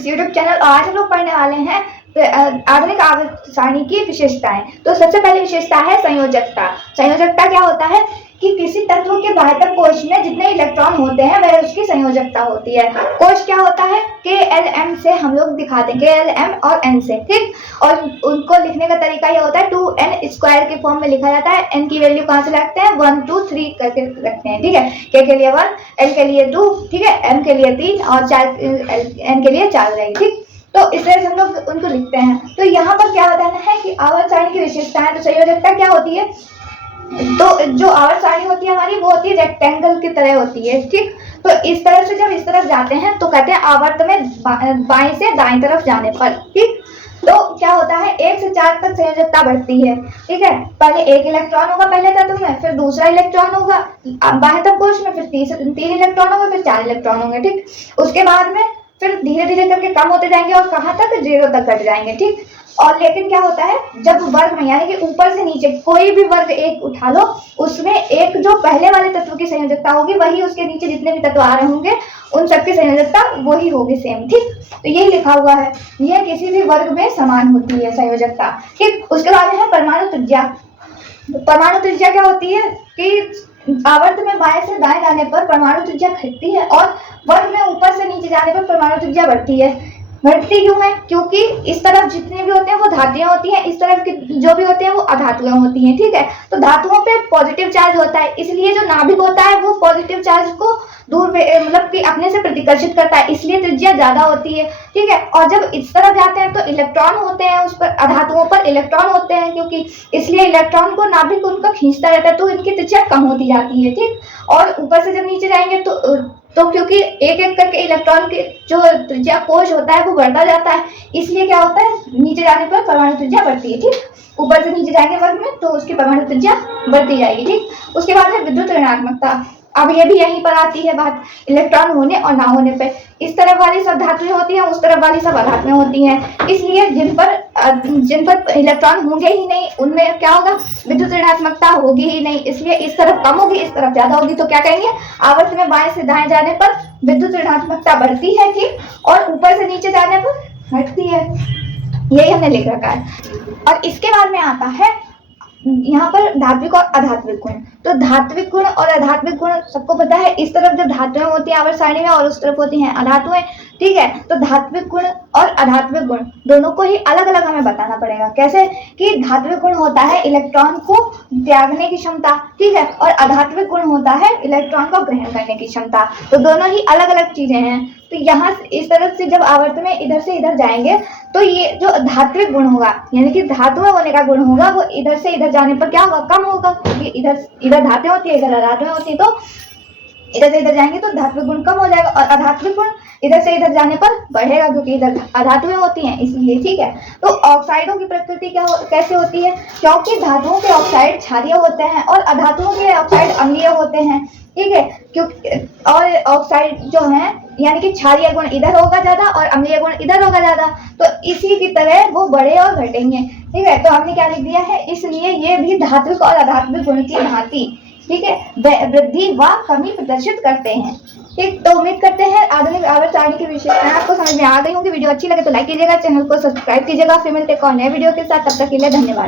This YouTube channel. और आज हम लोग पढ़ने वाले हैं आधुनिक आवर्त सारणी की विशेषताएं। तो सबसे पहली विशेषता है संयोजकता। संयोजकता क्या होता है कि किसी तत्व के बाह्यतम कोश में जितने इलेक्ट्रॉन होते हैं वह उसकी संयोजकता होती है। कोश क्या होता है KLM से हम लोग दिखाते हैं, KLM और N से, ठीक। और उनको लिखने का तरीका ये होता है 2n² के फॉर्म में लिखा जाता है। n की वैल्यू कहाँ से रखते हैं, 1 2 3 करके रखते हैं, ठीक है। K के लिए 1, L के लिए 2, ठीक है, M के लिए 3 और N के लिए 4 रहेगी, ठीक। तो इस तरह से हम लोग उनको लिखते हैं। तो यहाँ पर क्या बताना है कि आवर्त सारणी की विशेषताएं। तो संयोजकता क्या होती है, तो जो आवर्त सारणी होती है हमारी वो होती है रेक्टेंगल की तरह होती है, ठीक। तो इस तरह से जब इस तरफ जाते हैं तो कहते हैं आवर्त में बाएं से दाएं तरफ जाने पर, ठीक। तो क्या होता है 1 से 4 तक संयोजकता बढ़ती है, ठीक है। पहले एक इलेक्ट्रॉन होगा पहले तत्व में, फिर दूसरा इलेक्ट्रॉन होगा बाह्यतम कोश में, फिर 3 इलेक्ट्रॉन होंगे, फिर 4 इलेक्ट्रॉन होंगे, ठीक। उसके बाद में फिर धीरे धीरे करके कम होते जाएंगे और कहाँ तक, 0 तक घट जाएंगे, ठीक। और लेकिन क्या होता है जब वर्ग में यानी कि ऊपर से नीचे कोई भी वर्ग एक उठा लो, उसमें एक जो पहले वाले तत्व की संयोजकता होगी वही उसके नीचे जितने भी तत्व आ रहे होंगे उन सबकी संयोजकता वही होगी सेम, ठीक। तो यही लिखा हुआ है, यह किसी भी वर्ग में समान होती है संयोजकता, ठीक। उसके बाद है परमाणु त्रिज्या। परमाणु त्रिज्या क्या होती है कि आवर्त में बाएं से दाएं जाने पर परमाणु त्रिज्या घटती है और वर्ग में ऊपर से नीचे जाने पर परमाणु त्रिज्या बढ़ती है। घटती क्यों है, क्योंकि इस तरफ जितने भी होते हैं वो धातुएं होती हैं, इस तरफ के जो भी होते हैं वो अधातुएं होती हैं, ठीक है। तो धातुओं पे पॉजिटिव चार्ज होता है, इसलिए जो नाभिक होता है वो पॉजिटिव चार्ज को दूर मतलब कि अपने से प्रतिकर्षित करता है, इसलिए त्रिज्या ज्यादा होती है, ठीक है। और जब इस तरफ जाते हैं तो इलेक्ट्रॉन होते हैं, उस पर अधातुओं पर इलेक्ट्रॉन होते हैं, क्योंकि इसलिए इलेक्ट्रॉन को नाभिक उनका खींचता रहता है, तो इनकी त्रिज्या कम होती जाती है, ठीक। और ऊपर से जब नीचे जाएंगे तो क्योंकि एक एक करके इलेक्ट्रॉन के जो त्रिज्या कोश होता है वो बढ़ता जाता है, इसलिए क्या होता है नीचे जाने पर परमाणु त्रिज्या बढ़ती है, ठीक। ऊपर से नीचे जाएंगे वर्ग में तो उसकी परमाणु त्रिज्या बढ़ती जाएगी, ठीक। उसके बाद है विद्युत ऋणात्मकता। अब ये भी यहीं पर आती है बात, इलेक्ट्रॉन होने और ना होने पे। इस तरफ वाली सब धातुएं होती हैं, उस तरफ वाली सब अधातुएं होती हैं, इसलिए जिन पर इलेक्ट्रॉन होंगे ही नहीं उनमें क्या होगा, विद्युत ऋणात्मकता होगी ही नहीं, इसलिए इस तरफ कम होगी इस तरफ ज्यादा होगी। तो क्या कहेंगे, आवर्त में बाएं से दाएं जाने पर विद्युत ऋणात्मकता बढ़ती है, ठीक, और ऊपर से नीचे जाने पर घटती है। यही हमने लिख रखा है। और इसके बाद में आता है यहाँ पर धात्विक और अधात्विक गुण। तो धात्विक गुण और अधात्विक गुण सबको पता है, इस तरफ जब धातुएं होती हैं आवर्त सारणी में और उस तरफ होती हैं अधातुएं, ठीक है। तो धात्विक गुण और अधात्विक गुण दोनों को ही अलग अलग हमें बताना पड़ेगा। कैसे कि धात्विक गुण होता है इलेक्ट्रॉन को त्यागने की क्षमता, ठीक है, और अधात्विक गुण होता है इलेक्ट्रॉन को ग्रहण करने की क्षमता। तो दोनों ही अलग अलग चीजें हैं। तो यहाँ इस तरफ से जब आवर्त में इधर से इधर जाएंगे तो ये जो धात्विक गुण होगा यानी कि धातु में होने का गुण होगा वो इधर से इधर जाने पर क्या होगा, कम होगा, क्योंकि इधर धातुएं होती है इधर अधातुएं होती है, तो इधर से इधर जाएंगे तो धात्विक गुण कम हो जाएगा और अधात्विक गुण इधर से इधर जाने पर बढ़ेगा, क्योंकि इधर अधातुएं होती हैं इसलिए, ठीक है। तो ऑक्साइडों की प्रकृति कैसे होती है, क्योंकि धातुओं के ऑक्साइड क्षारीय होते हैं और अधातुओं के ऑक्साइड अम्लीय होते हैं, ठीक है। क्योंकि और ऑक्साइड जो है यानी कि क्षारीय गुण इधर होगा ज्यादा और अम्लीय गुण इधर होगा ज्यादा, तो इसी की तरह वो बढ़े और घटेंगे, ठीक है। तो हमने क्या लिख दिया है, इसलिए ये भी धात्विक और अधात्विक गुण की भांति, ठीक है, वृद्धि व कमी प्रदर्शित करते हैं, ठीक। तो उम्मीद करते हैं आधुनिक आवर्त सारणी की विशेषताएं आपको समझ में आ गई होंगी। वीडियो अच्छी लगे तो लाइक कीजिएगा, चैनल को सब्सक्राइब कीजिएगा। फिर मिलते हैं एक और नए वीडियो के साथ, तब तक के लिए धन्यवाद।